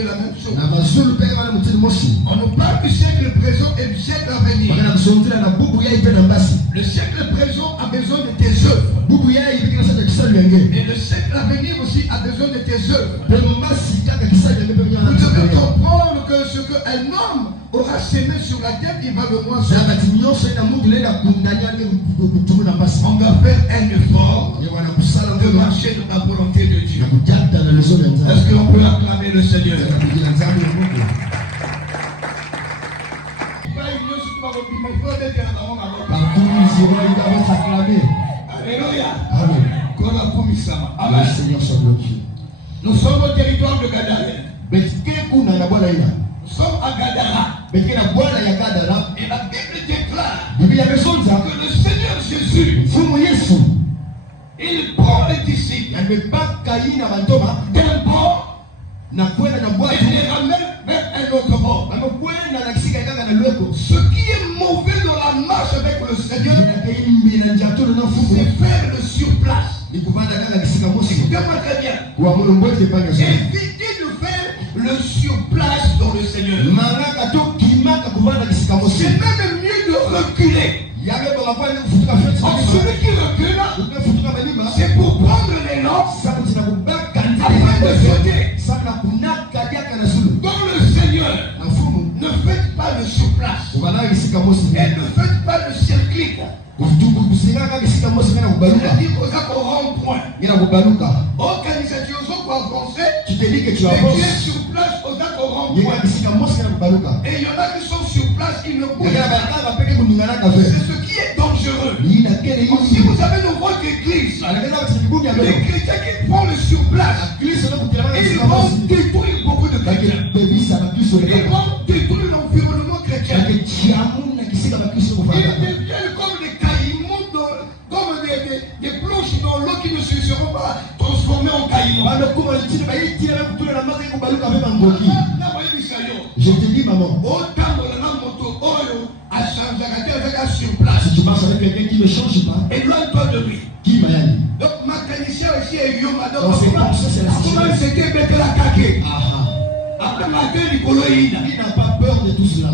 c'est la même chose. On nous parle du siècle présent et du siècle à venir. Le siècle présent a besoin de tes œuvres. Et le siècle à venir aussi a besoin de tes œuvres. Vous devez comprendre que ce qu'un homme aura sémé sur la terre, il va le voir. On va faire un effort de marcher de la volonté de Dieu. Est-ce qu'on peut acclamer le Seigneur? Alléluia. Amen. Nous sommes au territoire de Gadara. Nous sommes à Gadara. Et la Bible déclare que le Seigneur Jésus, il prend les disciples d'un bord et les ramène vers un autre bord. Ce qui est mauvais dans la marche avec le Seigneur, c'est faire le surplace. Évitez de faire le surplace dans le Seigneur. C'est même mieux de reculer. Celui qui recule, c'est pour prendre l'élan afin de sauter. Dans le Seigneur, ne faites pas le surplace et ne faites pas le circuit. C'est-à-dire aux rond-point. Organisation pour avancer, et tu es sur place aux rond-point. Et il y en a qui sont sur place, ils ne bougent pas. C'est ce qui est dangereux. Si vous avez dans votre église, les chrétiens qui prennent le surplace, ils vont détruire beaucoup de chrétiens. Ils vont détruire l'environnement chrétien. Ils deviennent comme des cailloux, comme des planches dans l'eau qui ne se seront pas transformées en cailloux. Je te dis, maman, sur place. Si tu marches avec quelqu'un qui ne change pas, éloigne-toi de lui. Qui m'a dit? Donc, ma mécanicien aussi est Yoma. Donc, comment c'était bête la caquée. Après ma gueule, il n'a pas peur de tout cela.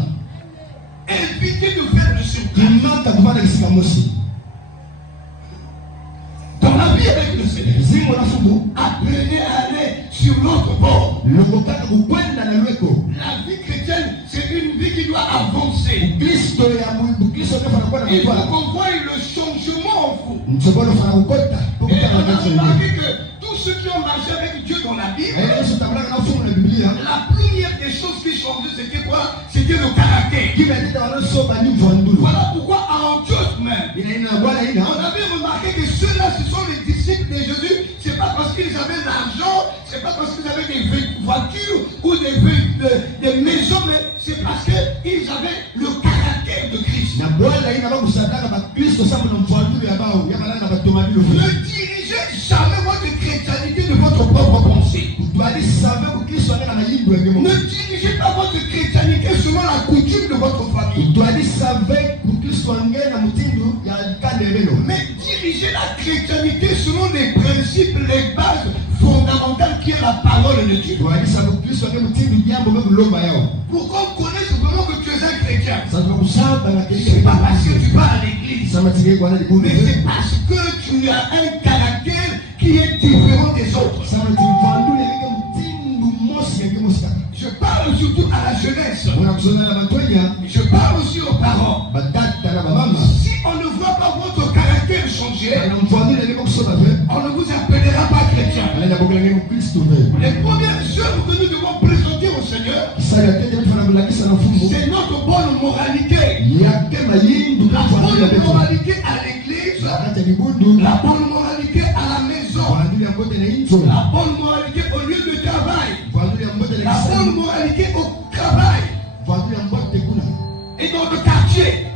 Évitez de faire le surplace. Dans la vie avec le Seigneur, apprenez à aller sur l'autre bord. La vie chrétienne, c'est une vie qui doit avancer. Il faut qu'on voie le changement en vous. Et on a remarqué que tous ceux qui ont marché avec Dieu dans la Bible, la première des choses qui changeaient, c'était quoi? C'était le caractère. Voilà pourquoi à Antioche même, on avait remarqué que ceux-là, ce sont les disciples de Jésus. C'est pas parce qu'ils avaient de l'argent, c'est pas parce qu'ils avaient des voitures ou des maisons, mais c'est parce qu'ils avaient le caractère de Christ. Ne dirigez jamais votre chrétienté de votre propre pensée. Ne dirigez pas votre chrétienté selon la coutume de votre famille. Mais dirigez la chrétienté selon les principes, les bases fondamentales qui est la parole de Dieu. Pour qu'on connaisse vraiment que tu es un chrétien. C'est pas parce que tu vas à l'église, mais c'est parce que tu as un caractère qui est différent des autres. Je parle surtout à la jeunesse. Je parle aussi aux parents. Si on ne voit pas votre caractère changer, on ne vous appellera pas chrétien. Les premières œuvres que nous devons présenter au Seigneur, c'est notre bonne moralité. La bonne moralité à l'église, la bonne moralité à la maison, la bonne moralité au lieu de travail, la bonne moralité au travail et dans le quartier.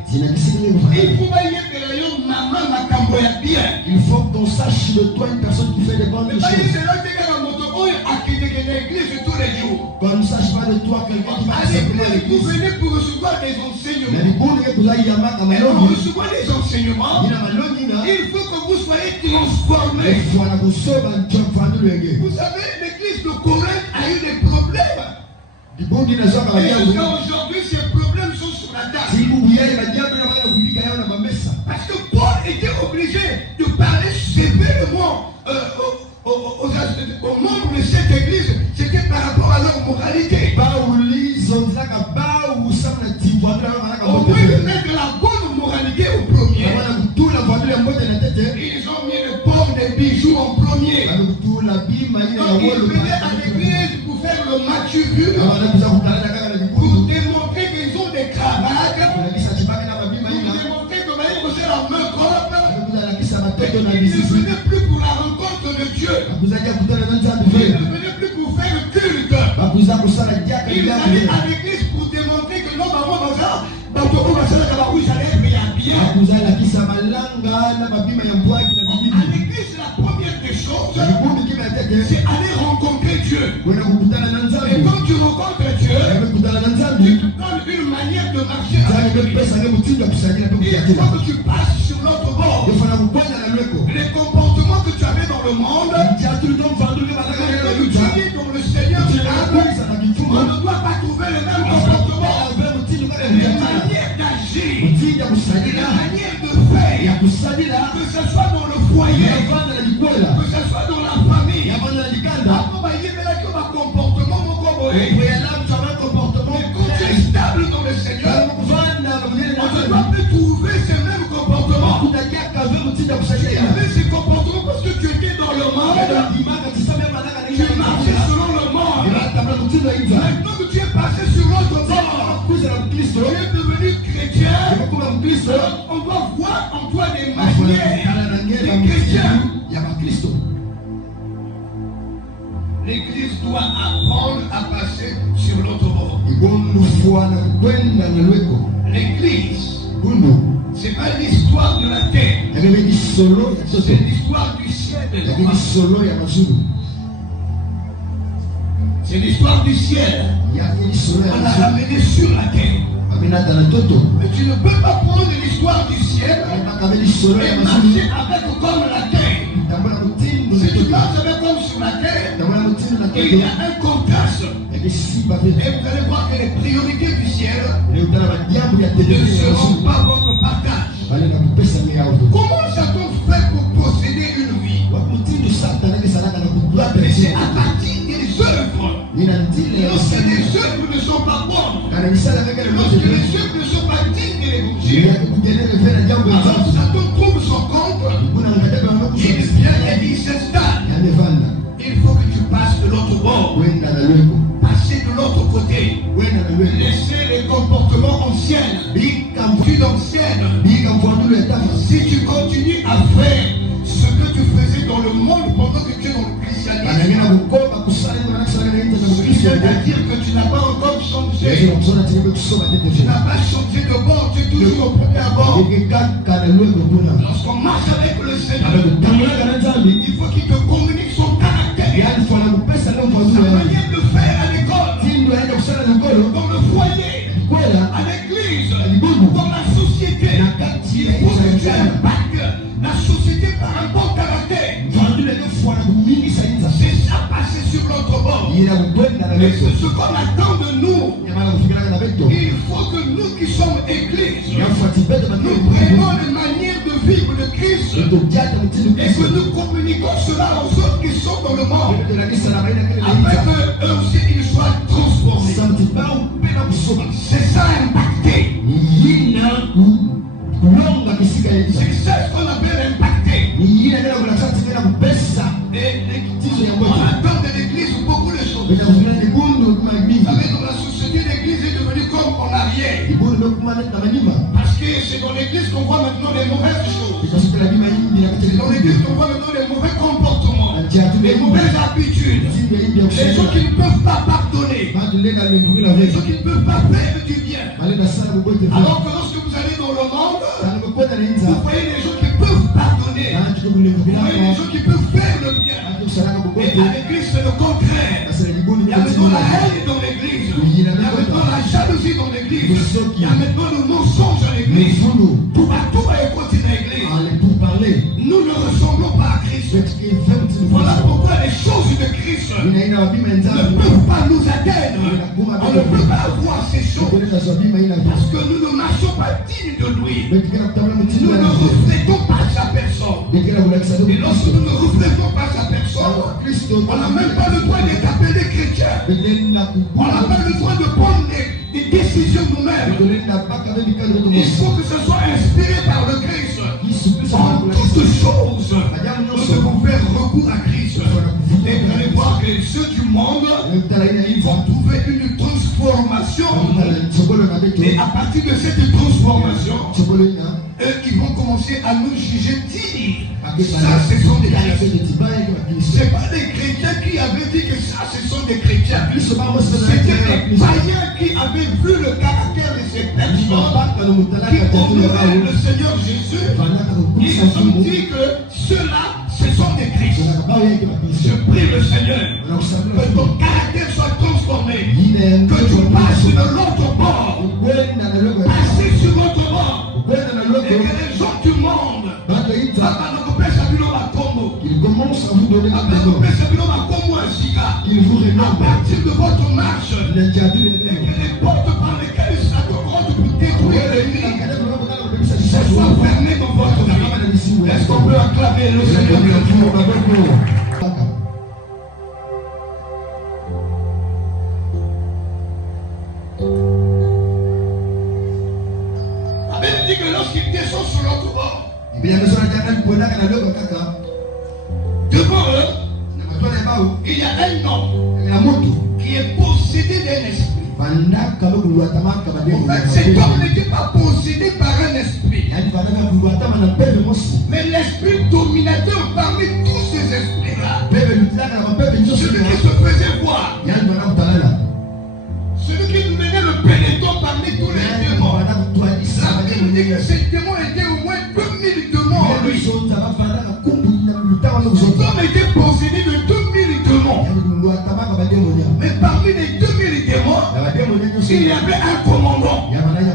Il faut qu'on sache de toi une personne qui fait des bonnes choses. Qu'on ne sache pas de toi quelqu'un qui va à l'église, vous venez pour recevoir des enseignements. Et pour recevoir des enseignements, il faut que vous soyez transformés. Vous savez, l'église de Corinthe a eu des problèmes. Et jusqu'à aujourd'hui, ces problèmes sont sur la table. Parce que Paul était obligé de parler sévèrement aux membres de cette église. C'était par rapport à leur moralité. Au lieu de mettre la bonne moralité au premier, ils ont mis le pommes des bijoux en premier. Donc ils venaient à l'église pour faire le match vu, pour démontrer qu'ils ont des cravates, pour démontrer que c'est la main propre. Ils ne venaient plus pour la rencontre de Dieu. Ils ne venaient plus pour faire le culte. Ils allaient à l'église pour démontrer que non, maman, à l'église, la première des choses, c'est aller rencontrer Dieu. Et quand tu rencontres Dieu, tu te donnes une manière de marcher avec lui. Et une fois que tu passes sur l'autre bord, les comportements que tu avais dans le monde, tu dis dans le Seigneur, on ne doit pas trouver le même comportement. Les manières d'agir, les manières de faire, que ce soit dans le foyer, que ce soit dans la famille, quand tu es stable dans le Seigneur, on ne doit plus trouver ces mêmes comportements. Tu avais ces comportements parce que tu étais dans le monde, tu marchais selon le monde. Maintenant que tu es passé sur l'autre bord, tu es devenu chrétien, on doit voir en toi des manières des chrétiens. L'église doit apprendre à passer sur l'autre bord. L'église, c'est pas l'histoire de la terre, c'est l'histoire du ciel et de la terre. C'est l'histoire du ciel. On l'a ramené sur la terre. Mais tu ne peux pas prendre l'histoire du ciel et marcher avec comme la terre. Si tu marches avec comme sur la terre, il y a un contraste. Et vous allez voir que les priorités du ciel ne seront pas votre partage. Comment Satan fait pour posséder une vie? C'est à partir des œuvres. Lorsque les œuvres ne sont pas bonnes, lorsque les œuvres ne sont pas dignes de l'évangile, alors Satan trouve son compte, il vient et il s'installe. Il faut que tu passes de l'autre bord, passer de l'autre côté, laisser les comportements anciens, si tu continues à faire ce que tu faisais dans le monde pendant que tu es dans le christianisme, c'est-à-dire que tu n'as pas encore changé. Tu n'as pas changé de bord, tu es toujours au premier abord. Lorsqu'on marche avec le Seigneur, il faut qu'il te communique son caractère, sa manière de faire à l'école, dans le foyer, à l'église, dans la société. Il faut que tu impactes la société par un bon caractère. C'est ça, passer sur l'autre bord. Et c'est ce qu'on attend de nous. Il faut que nous qui sommes église, nous prenons une manière de vivre de Christ et que nous communiquons cela aux autres qui sont dans le monde, afin qu'eux aussi ils soient transformés. C'est ça, impacter. C'est ça ce qu'on appelle impacter. Et on attend de l'église beaucoup de choses. Vous savez, dans la société, l'église est devenue comme en arrière. Parce que c'est dans l'église qu'on voit maintenant les mauvaises choses. C'est dans l'église qu'on voit maintenant les mauvais comportements, les mauvaises habitudes, les gens qui ne peuvent pas pardonner, les gens qui ne peuvent pas faire du bien. Alors que lorsque vous allez dans le monde, vous voyez les gens qui peuvent pardonner, vous voyez les gens qui peuvent faire le bien. Et à l'église, c'est le contraire. Il y a maintenant la haine dans l'église, il y a maintenant la jalousie dans l'église, il y a maintenant le mensonge à l'église. Tout va écouter dans l'église. Nous ne ressemblons pas à Christ. Voilà pourquoi les choses de Christ ne peuvent pas nous atteindre. On ne peut pas voir ces choses parce que nous ne marchons pas dignes de lui. Nous ne reflétons pas sa personne. Et lorsque nous ne reflétons pas sa personne, on n'a même pas le droit d'être appelé chrétien. On n'a pas le droit de prendre des décisions nous-mêmes. Il faut que ce soit inspiré par le Christ. En toutes choses, nous devons faire recours à Christ. Et vous allez voir que ceux du monde, ils vont trouver une transformation. Et à partir de cette transformation, ils vont commencer à nous juger dignes. Ça, ce sont des chrétiens. Ce n'est pas des chrétiens qui avaient dit que ça, ce sont des chrétiens. C'était des païens qui avaient vu le caractère de ces personnes qui honoraient le Seigneur Jésus. Ils ont dit que ceux-là, ce sont des Christ. Je prie le Seigneur que ton caractère soit transformé, que tu passes de l'autre bord, passer sur l'autre bord, et que les gens du monde, il commence à vous donner la parole. Il vous révèle à partir de votre marche, et que les portes par lesquelles Satan rentre pour détruire l'ennemi soient fermées dans votre vie. Est-ce qu'on peut acclamer le Seigneur? La Bible dit que lorsqu'il descend sur l'autre bord, devant eux, il y a un homme qui est possédé d'un esprit. En fait, cet homme n'était pas possédé par un esprit, mais l'esprit dominateur parmi tous ces esprits-là, celui qui se faisait voir, celui qui menait le peloton parmi tous les démons. La Bible dit que ces démons étaient au moins 2000 démons en lui. Cet homme était possédé de 2000 démons. Mais parmi les 2000 démons, il y avait un commandant. Il y avait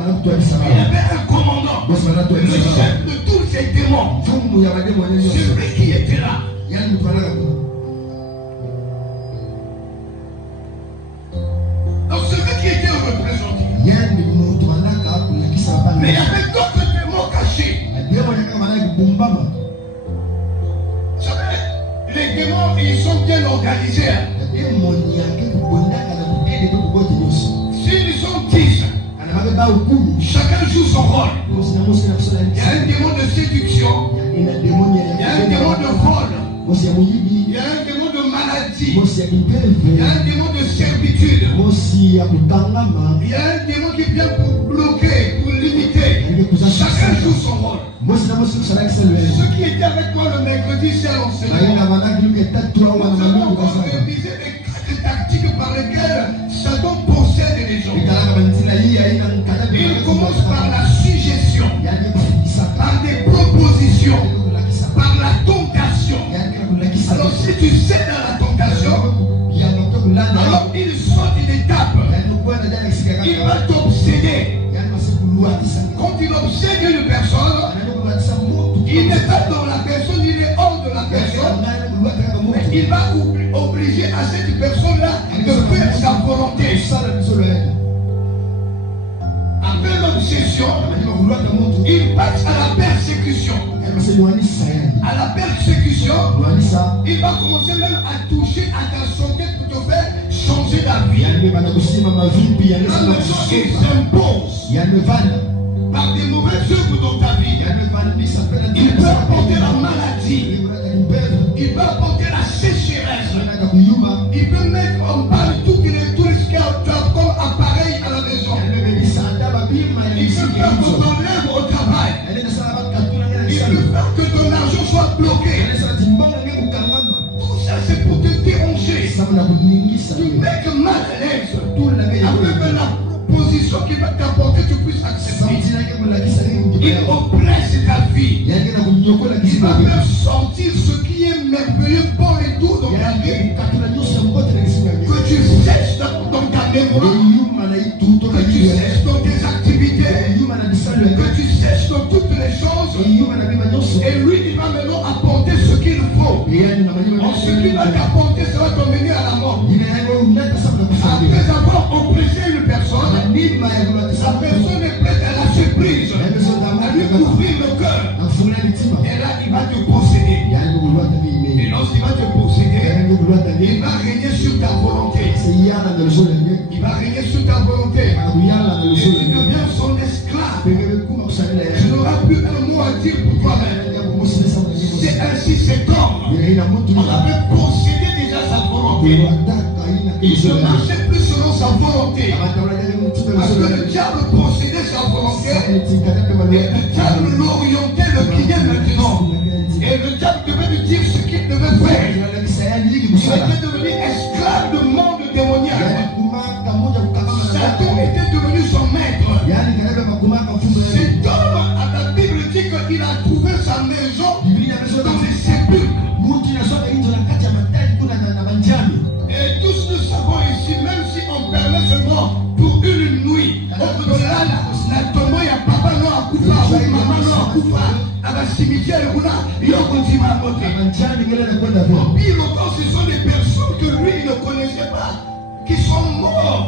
un commandant. Le chef de tous ces démons. Celui qui était là. Donc celui qui était représenté. Mais il y avait d'autres démons cachés. Vous savez, les démons, ils sont bien organisés. S'ils sont 10, chacun joue son rôle. Il y a un démon de séduction. Il y a un démon de vol. Il y a un démon de maladie. Il y a un démon de servitude. Il y a un démon qui vient pour bloquer, pour limiter. Chacun joue son rôle. Ceux qui étaient avec toi le mercredi, c'est l'enseignement. Nous avons organisé les 4 tactiques par lesquelles Satan possède les gens. Il commence par la suggestion, par des propositions, par la tentation. Alors si tu cèdes à la tentation, alors il saute une étape. Il va t'obséder. Quand il obsède une personne, il n'est pas dans la personne, il est hors de la personne. Mais il va obliger à cette personne-là de faire sa volonté. Après l'obsession, il passe à la persécution. À la persécution, il va commencer même à toucher à ta santé pour te faire changer d'avis. Là, maintenant, il s'impose par des mauvaises œuvres dans ta vie. Il peut apporter la maladie. Il peut apporter la sécheresse. Il peut mettre en balle tout ce qu'il y a comme appareil à la maison. Il peut faire que ton œuvre au travail. Il peut faire que ton argent soit bloqué. Tout ça c'est pour te déranger. Tu mets mal à l'aise. Avec la position qui va t'apporter, tu puisses accepter. Il oppresse ta vie. Il va faire sortir ce qui est merveilleux, bon et doux dans ta vie. Que tu cesses dans ta mémoire. Que tu cesses dans tes activités. Que tu cesses dans toutes les choses. Et lui, il va maintenant apporter ce qu'il faut. Ce qu'il va t'apporter, ça va ton Il va régner sur ta volonté. Il va régner sur ta volonté. Et tu deviens son esclave. Tu n'auras plus un mot à dire pour toi-même. C'est ainsi cet homme. On avait possédé déjà sa volonté. Il ne marchait plus selon sa volonté. Parce que le diable possédait sa volonté. Et le diable l'orientait, le guidait maintenant. Et le diable devait lui dire ce qu'il devait faire. Il était devenu esclave de monde démoniaque. Satan était devenu son maître. Cet homme, la Bible dit qu'il a trouvé sa maison dans les sépulcres. Et tous nous savons ici, même si on permet seulement pour une nuit, on peut là, la tombe, il y a papa non à Koufa, ou maman non à Koufa, à la cimetière, il y a continué à côté. Pire encore, ce sont des personnes que lui, il ne connaissait pas, qui sont morts.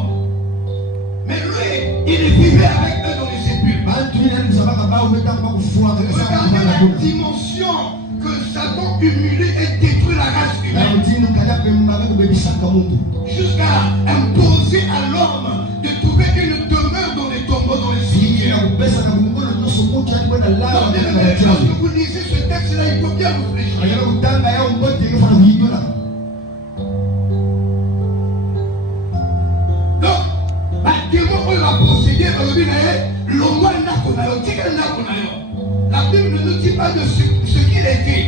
Mais lui, il vivait avec eux dans les sépulcres. Regardez la dimension que Satan humilie et détruit la race humaine. Jusqu'à imposer à l'homme de trouver une demeure dans les tombeaux, dans les cimetières. Lorsque vous lisez ce texte-là, il faut bien réfléchir. Donc, démon on l'a possédé, la Bible ne nous dit pas de ce qu'il était.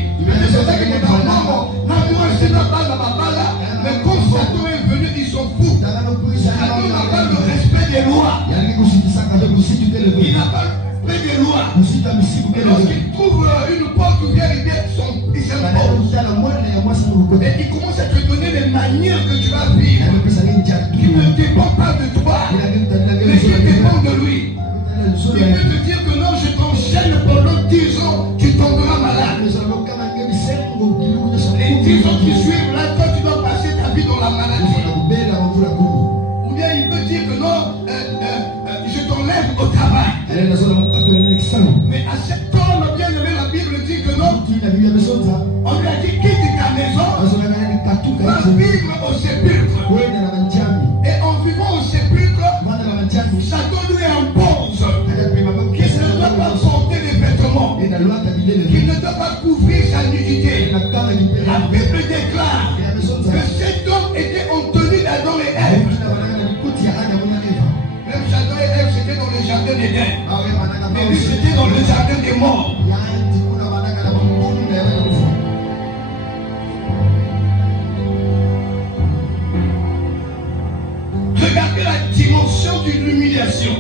Mais comme Satan est venu, ils sont fous. Satan n'a pas le respect des lois. Il n'a pas le respect des lois. Et lorsqu'il trouve une porte où il s'impose. Et il commence à te donner les manières que tu vas vivre. Qui ne dépendent pas de toi, mais qui dépendent de lui. Il peut te dire que non, je t'enchaîne pendant 10 ans, tu tomberas malade. Les 10 ans qui suivent, là, toi, tu dois passer ta vie dans la maladie. Ou bien il peut dire que non, je t'enlève au travail. Mais à cet homme, bien aimé, la Bible dit que non. On lui a dit quitte ta maison, va vivre au sépulcre. Et en vivant au sépulcre, Satan lui impose qu'il ne doit pas porter les vêtements, qu'il ne doit pas couvrir sa nudité. La Bible déclare que cet homme était en tenue d'Adam et Ève. Même Adam et Ève, c'était dans le jardin d'Éden. Mais lui, c'était dans le jardin des morts. Regardez la dimension de l'humiliation.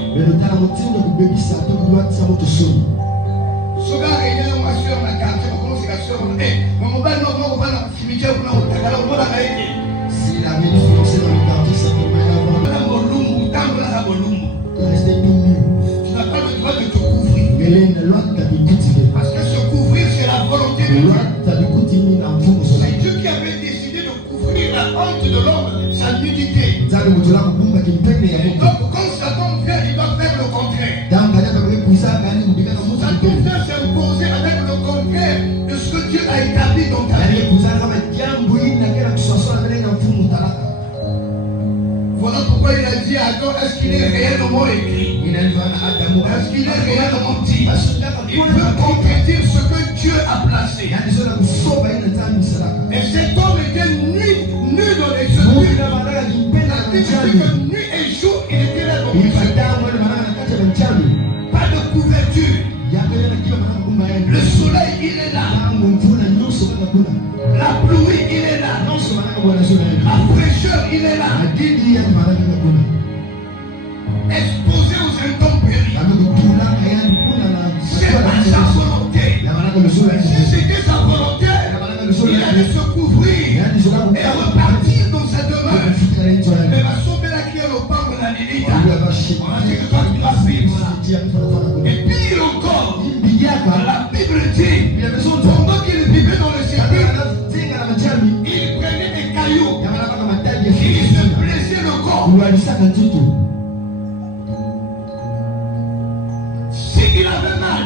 Soga régnait dans ma soeur, ma carte, comment c'est la soeur? Mon bal, non, on va dans le cimetière, on va dans la régnée. S'il avait influencé dans le quartier, ça pourrait avoir. Tu n'as pas le droit de te couvrir. Parce que se couvrir, c'est la volonté de Dieu. C'est Dieu qui avait décidé de couvrir la honte de l'homme, sa nudité. Et donc, quand Satan vient, il va faire le contraire. Satan vient s'imposer avec le contraire de ce que Dieu a établi dans ta vie. Voilà pourquoi il a dit à Adam, est-ce qu'il est réellement écrit? Est-ce qu'il est réellement dit? Il peut concrétiser ce que Dieu a placé. Et cet homme était nu dans les yeux. La Bible dit que nuit et jour, il était là dans les yeux. Pas de couverture. Le soleil, il est là. La pluie, il est là. La fraîcheur, il est là. Exposé aux intempéries. C'est pas sa volonté. Si c'était sa volonté, il allait se couvrir et repartir dans sa demeure. Mais la sauver la crière au pain de la Lilita. On a dit que toi tu dois vivre. Et pire encore, la Bible dit, pendant qu'il vivait dans le sépulcre, il prenait des cailloux, il se blessait le corps. S'il avait mal,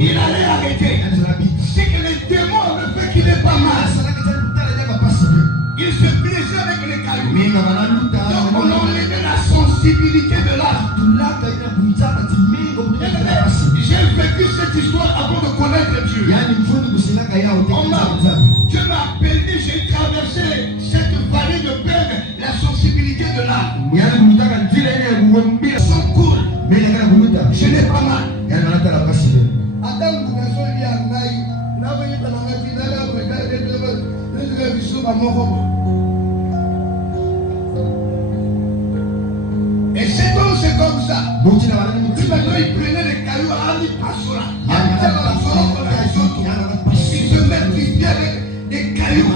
il allait arrêter. C'est que les démons avaient fait qu'il n'est pas mal. Il se plaisait avec les cailloux. Donc on enlevait la sensibilité de l'âme. J'ai vécu cette histoire avant de connaître Dieu. Dieu m'a appelé, j'ai traversé cette vallée de peine, la sensibilité de l'âme. Sont cool. Je n'ai pas mal. Et c'est donc c'est comme ça. Lui maintenant il prenait les cailloux à Andy Passola. Il se multipliait avec des cailloux.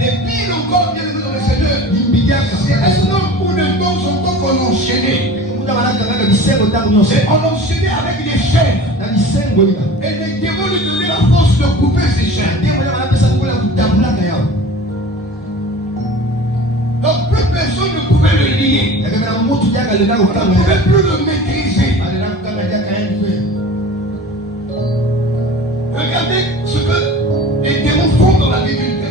Et puis il encore bien aimé dans le Seigneur. C'est un homme où les dons sont encore enchaînés. Et on enchaînait avec des chaînes. Et les démons lui donnaient la force de couper ces chaînes. Donc plus personne ne pouvait le lier. On ne pouvait plus le maîtriser. Regardez ce que les démons font dans la vie d'une personne.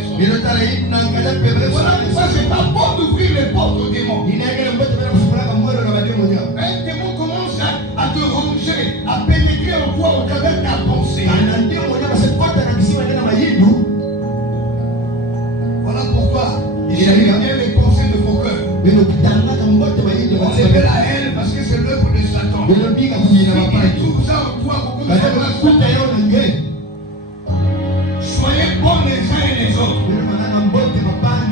Voilà, ça c'est pas bon d'ouvrir les portes aux démons. Un démon commence à te ronger, à pénétrer en toi au travers de ta pensée. Voilà pourquoi il y a bien les pensées de vos cœurs. On fait la haine parce que c'est l'œuvre de Satan. Il trouve ça en toi pour que vous soyez bons les uns et les autres.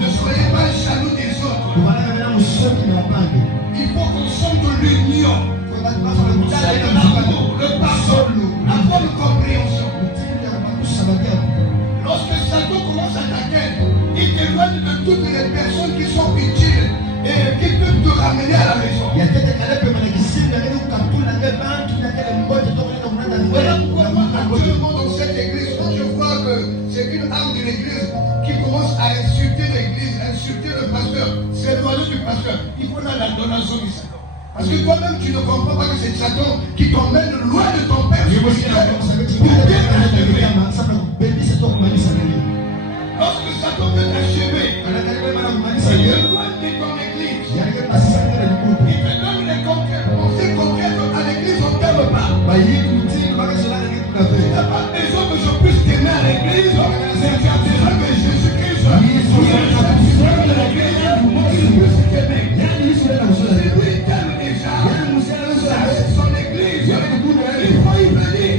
Ne soyez pas jaloux des autres. Il faut qu'on sorte de l'union. De l'amour, le pardon, la bonne compréhension. Lorsque Satan commence à t'attaquer, il t'éloigne de toutes les personnes qui sont utiles et qui peuvent te ramener à la maison. Voilà pourquoi moi, actuellement dans cette église, quand je vois que c'est une âme de l'église qui commence à insulter l'église, insulter le pasteur, s'éloigner du pasteur, il faut là la donation du Satan. Parce que toi-même, tu ne comprends pas que c'est Satan qui t'emmène loin de ton Père. Lorsque Satan veut t'achever, il t'éloigne de ton église. Il te donne les pensées concrètes. À l'église, on ne t'aime pas. Il n'y a pas besoin que je puisse t'aimer à l'église. C'est déjà que Jésus-Christ, il est de l'église, je puisse t'aimer. C'est lui qui t'aime déjà. Ça, c'est son église. Il faut y venir.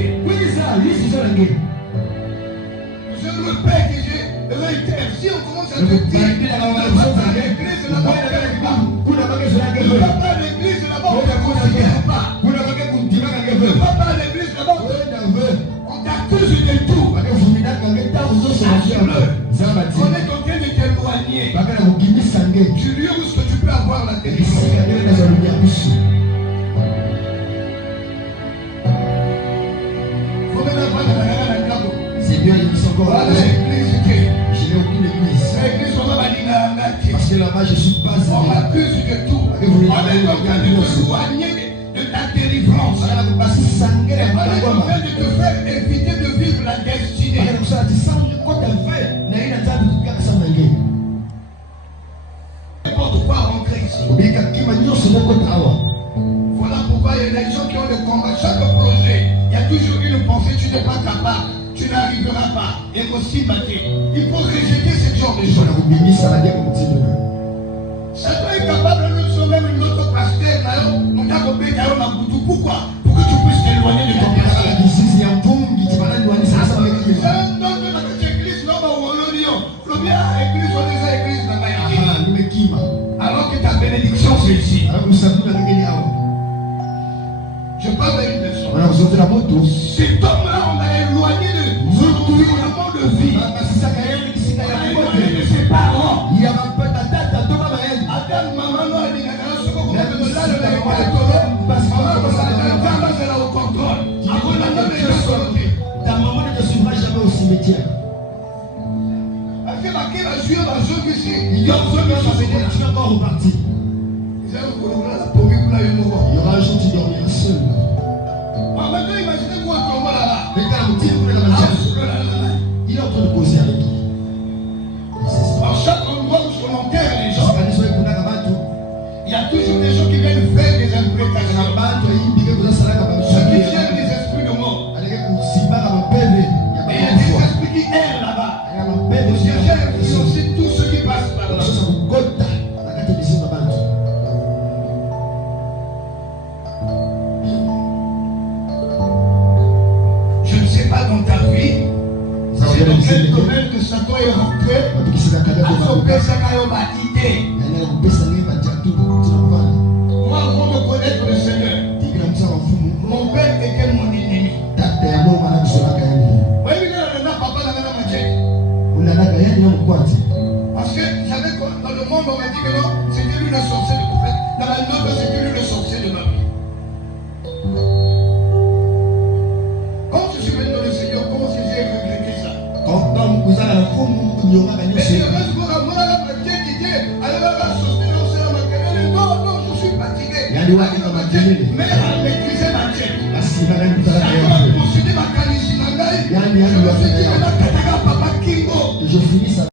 Je me répète que j'ai réitère. Si on commence à te dire, ne va pas à l'église, là-bas, on ne t'aime pas. Ne va pas à l'église, là-bas, on ne te considère pas. Ne va pas à l'église, là-bas, on t'accuse de tout. On est en train de t'éloigner. Tu lui où est-ce que tu peux avoir la délivrance. C'est bien, ils sont encore là. Je n'ai aucune église. Parce que là-bas, je suis pas on m'accuse de tout. On est en train de t'éloigner de ta délivrance. On est en train de te faire éviter de vivre la destinée. N'importe quoi rentrer ici. Voilà pourquoi il y a des gens qui ont des combats. Chaque projet, il y a toujours une pensée, tu n'es pas capable, tu n'arriveras pas. Et aussi battre. Il faut rejeter ce genre de choses. Satan est capable de nous même notre pasteur, nous avons payé pourquoi? Pour que tu puisses t'éloigner de ton pasteur. Alors que ta bénédiction c'est ici. Je parle à une personne. Cet homme-là, on a éloigné de son environnement de vie. On a éloigné de ses parents. Adam, maman, non, elle dit que ta maman ne te suivra jamais au cimetière. Tu vas encore repartir. Il y aura un jour où tu dormiras seul. Maintenant, imaginez-moi comment là-bas. Il est en train de causer avec qui? On moke azopesaka yo baidée. Moi, avant de connaître le Seigneur, mon père était mon ennemi. Parce que j'avais dans le monde, on m'a dit que non, c'était lui le sorcier de prophète. Dans la note, c'était lui le sorcier de ma vie. Quand je suis venu dans le Seigneur, comment est-ce que j'ai regretté ça? Non, je suis fatigué. Mais elle maîtrisait ma tête. Chaque fois que je possédais ma qualité, je me suis dit,